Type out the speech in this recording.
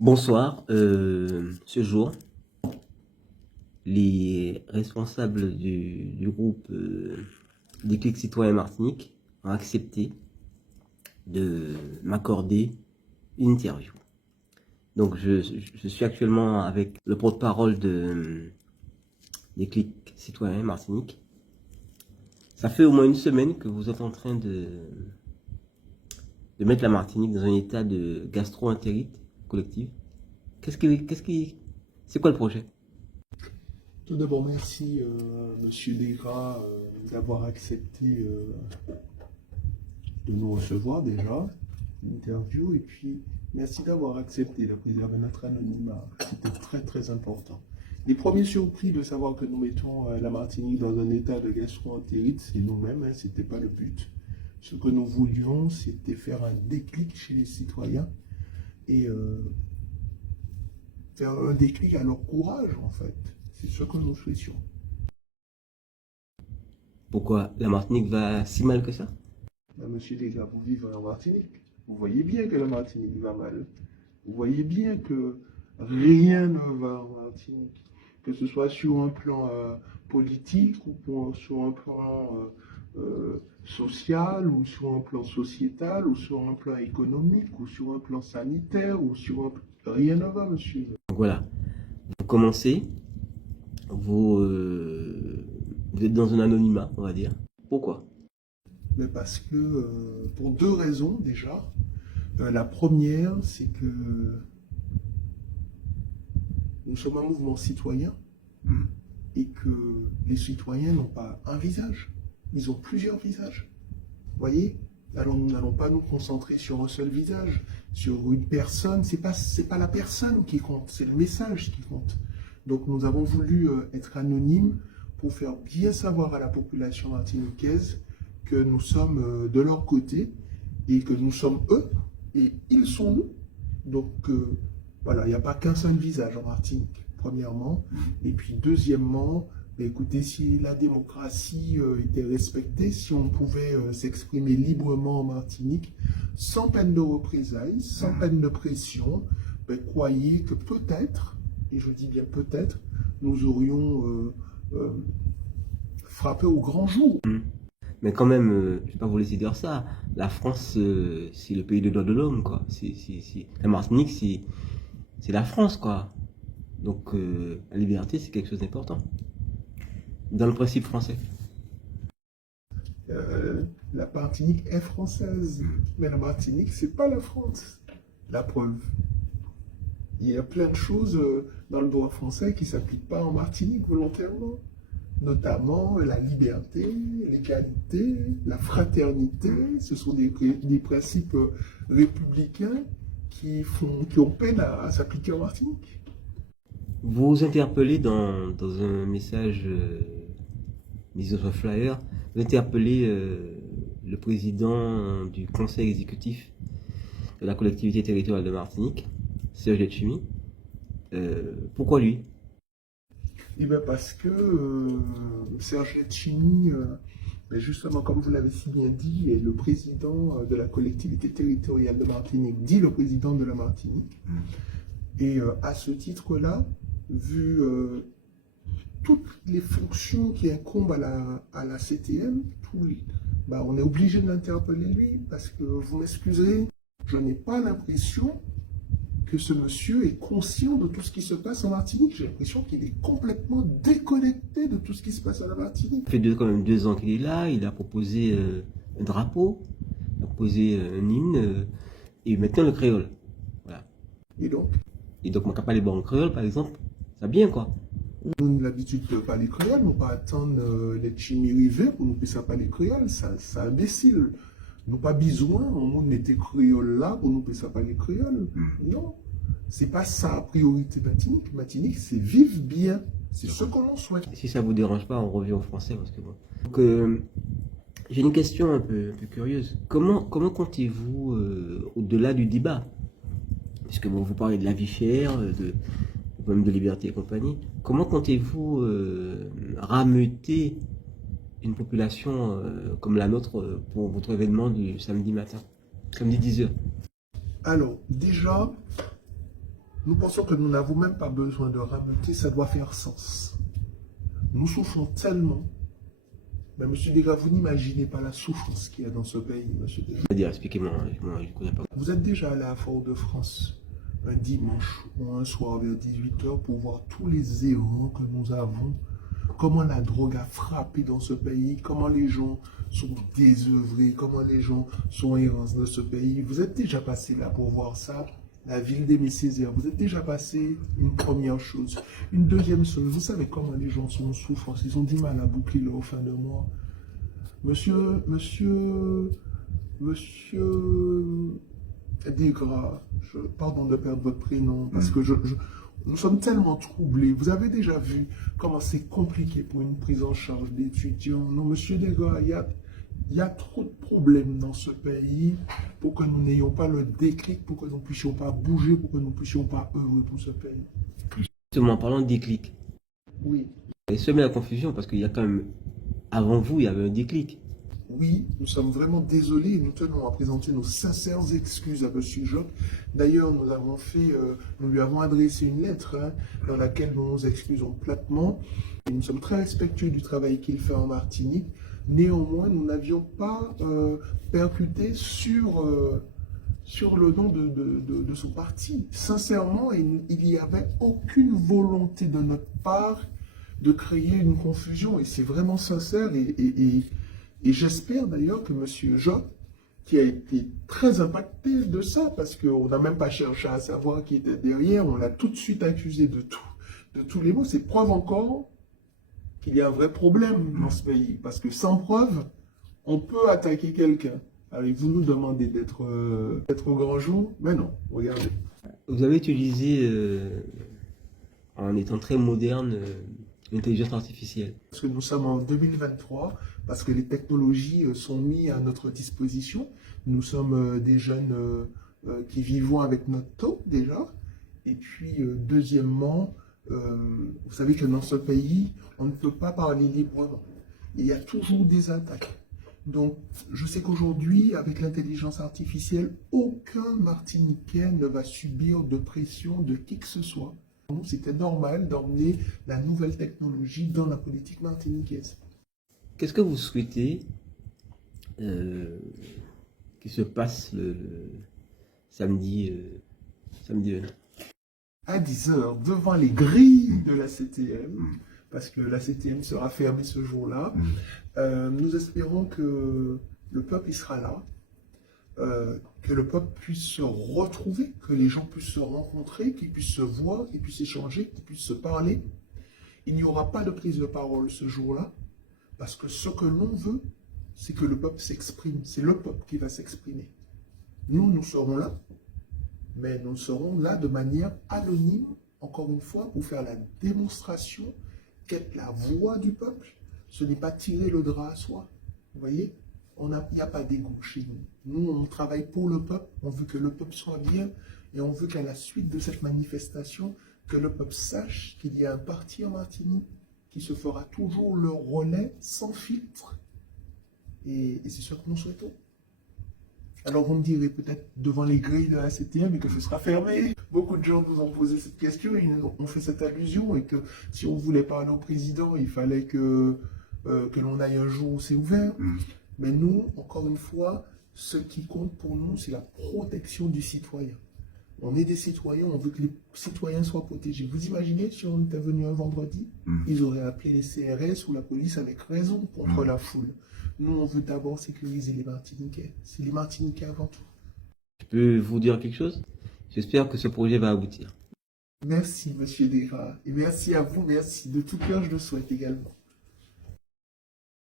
Bonsoir. Ce jour, les responsables du groupe Déclic Citoyen Martinique ont accepté de m'accorder une interview. Donc, je suis actuellement avec le porte-parole de Déclic Citoyen Martinique. Ça fait au moins une semaine que vous êtes en train de mettre la Martinique dans un état de gastro-entérite collective. C'est quoi le projet? Tout d'abord, merci Monsieur Dega d'avoir accepté de nous recevoir déjà, l'interview, et puis merci d'avoir accepté de préserver notre anonymat. C'était très très important. Les premiers surpris de savoir que nous mettons la Martinique dans un état de gastro-entérite, c'est nous-mêmes, hein, c'était pas le but. Ce que nous voulions, c'était faire un déclic chez les citoyens et faire un déclic à leur courage, en fait. C'est ce que nous souhaitions. Pourquoi la Martinique va si mal que ça? Monsieur Dega, vous vivez en Martinique. Vous voyez bien que la Martinique va mal. Vous voyez bien que rien ne va en Martinique. Que ce soit sur un plan politique ou sur un plan social ou sur un plan sociétal ou sur un plan économique ou sur un plan sanitaire ou sur un... Rien ne va, monsieur. Donc voilà, vous commencez, vous êtes dans un anonymat, on va dire. Pourquoi? Mais parce que, pour deux raisons déjà. La première, c'est que nous sommes un mouvement citoyen et que les citoyens n'ont pas un visage, ils ont plusieurs visages. Vous voyez? Alors nous n'allons pas nous concentrer sur un seul visage, sur une personne. C'est pas la personne qui compte, c'est le message qui compte. Donc nous avons voulu être anonymes pour faire bien savoir à la population martiniquaise que nous sommes de leur côté et que nous sommes eux et ils sont nous. Donc voilà, il n'y a pas qu'un seul visage en Martinique, premièrement. Et puis deuxièmement, écoutez, si la démocratie était respectée, si on pouvait s'exprimer librement en Martinique, sans peine de représailles, sans peine de pression, croyez que peut-être, et je dis bien peut-être, nous aurions frappé au grand jour. Mais quand même, je ne vais pas vous laisser dire ça. La France, c'est le pays de droits de l'homme, quoi. La Martinique, c'est la France, quoi. Donc, la liberté, c'est quelque chose d'important. Dans le principe français. La Martinique est française, mais la Martinique, c'est pas la France. La preuve. Il y a plein de choses dans le droit français qui ne s'appliquent pas en Martinique volontairement. Notamment la liberté, l'égalité, la fraternité. Ce sont des principes républicains qui ont peine à s'appliquer en Martinique. Vous interpellez dans un message mis sur flyer, vous interpellez le président du conseil exécutif de la collectivité territoriale de Martinique, Serge Letchimy. Pourquoi lui? Eh bien parce que Serge Letchimy, justement comme vous l'avez si bien dit, est le président de la collectivité territoriale de Martinique, dit le président de la Martinique. Et à ce titre-là, vu toutes les fonctions qui incombent à la CTM, on est obligé de l'interpeller lui, parce que vous m'excuserez, je n'ai pas l'impression que ce monsieur est conscient de tout ce qui se passe en Martinique. J'ai l'impression qu'il est complètement déconnecté de tout ce qui se passe en Martinique. Ça fait quand même 2 ans qu'il est là, il a proposé un drapeau, il a proposé un hymne, et maintenant le créole. Voilà. Et donc, mon capable en créole, par exemple, ça bien, quoi. Nous avons l'habitude de parler créole, nous pas attendre les chimie rivés pour nous puissions parler créole, c'est imbécile. Nous pas besoin, on mettait créole là pour nous puissions parler créole. Non, c'est pas ça la priorité Martinique. Martinique, c'est vivre bien. C'est ce qu'on souhaite. Si ça vous dérange pas, on revient au français parce que bon. Donc, j'ai une question un peu curieuse. Comment comptez-vous, au-delà du débat, puisque bon, vous parlez de la vie chère, de problème de liberté et compagnie, comment comptez-vous rameuter une population comme la nôtre pour votre événement du samedi matin, samedi 10h? Alors, déjà, Nous pensons que nous n'avons même pas besoin de rameuter, ça doit faire sens. Nous souffrons tellement. Mais monsieur Desgras, vous n'imaginez pas la souffrance qu'il y a dans ce pays, monsieur Desgras. C'est-à-dire, expliquez-moi, je ne connais pas. Vous êtes déjà allé à Fort-de-France un dimanche ou un soir vers 18h pour voir tous les erreurs que nous avons, comment la drogue a frappé dans ce pays, comment les gens sont désœuvrés, comment les gens sont errants dans ce pays. Vous êtes déjà passé là pour voir ça, la ville d'Aimé Césaire. Vous êtes déjà passé, une première chose. Une deuxième chose, vous savez comment les gens sont en souffrance, ils ont du mal à boucler leur fin de mois. Monsieur Desgras, pardon de perdre votre prénom, parce que nous sommes tellement troublés. Vous avez déjà vu comment c'est compliqué pour une prise en charge d'étudiants. Non, monsieur Desgras, il y a trop de problèmes dans ce pays pour que nous n'ayons pas le déclic, pour que nous ne puissions pas bouger, pour que nous ne puissions pas œuvrer pour ce pays. Justement, en parlant de déclic, Oui. vous avez semé la confusion parce qu'il y a quand même, avant vous, il y avait un déclic. Oui, nous sommes vraiment désolés et nous tenons à présenter nos sincères excuses à M. Job. D'ailleurs, nous lui avons adressé une lettre dans laquelle nous nous excusons platement. Et nous sommes très respectueux du travail qu'il fait en Martinique. Néanmoins, nous n'avions pas percuté sur le nom de son parti. Sincèrement, il n'y avait aucune volonté de notre part de créer une confusion. Et c'est vraiment sincère et j'espère d'ailleurs que M. Job, qui a été très impacté de ça, parce qu'on n'a même pas cherché à savoir qui était derrière, on l'a tout de suite accusé de tous les mots. C'est preuve encore qu'il y a un vrai problème dans ce pays, parce que sans preuve, on peut attaquer quelqu'un. Alors, vous nous demandez d'être au grand jour, mais non, regardez. Vous avez utilisé, en étant très moderne, l'intelligence artificielle. Parce que nous sommes en 2023, parce que les technologies sont mises à notre disposition. Nous sommes des jeunes qui vivons avec notre taux déjà. Et puis, deuxièmement, vous savez que dans ce pays, on ne peut pas parler librement. Il y a toujours des attaques. Donc, je sais qu'aujourd'hui, avec l'intelligence artificielle, aucun Martiniquais ne va subir de pression de qui que ce soit. C'était normal d'emmener la nouvelle technologie dans la politique martiniquaise. Qu'est-ce que vous souhaitez qui se passe le samedi 29 à 10h, devant les grilles de la CTM, parce que la CTM sera fermée ce jour-là, nous espérons que le peuple il sera là, que le peuple puisse se retrouver, que les gens puissent se rencontrer, qu'ils puissent se voir, qu'ils puissent échanger, qu'ils puissent se parler. Il n'y aura pas de prise de parole ce jour-là, parce que ce que l'on veut, c'est que le peuple s'exprime. C'est le peuple qui va s'exprimer. Nous serons là, mais nous serons là de manière anonyme, encore une fois, pour faire la démonstration qu'être la voix du peuple, ce n'est pas tirer le drap à soi. Vous voyez? Il n'y a pas d'égo chez nous. Nous, on travaille pour le peuple, on veut que le peuple soit bien, et on veut qu'à la suite de cette manifestation, que le peuple sache qu'il y a un parti en Martinique qui se fera toujours le relais sans filtre. Et c'est ce que nous souhaitons. Alors vous me direz peut-être devant les grilles de la CTM et que ce sera fermé. Beaucoup de gens nous ont posé cette question, ils nous ont fait cette allusion et que si on voulait parler au président, il fallait que l'on aille un jour où c'est ouvert. Mais nous, encore une fois, ce qui compte pour nous, c'est la protection du citoyen. On est des citoyens, on veut que les citoyens soient protégés. Vous imaginez si on était venu un vendredi, ils auraient appelé les CRS ou la police avec raison contre la foule. Nous, on veut d'abord sécuriser les Martiniquais. C'est les Martiniquais avant tout. Je peux vous dire quelque chose? J'espère que ce projet va aboutir. Merci, monsieur Desgras. Et merci à vous, merci. De tout cœur, je le souhaite également.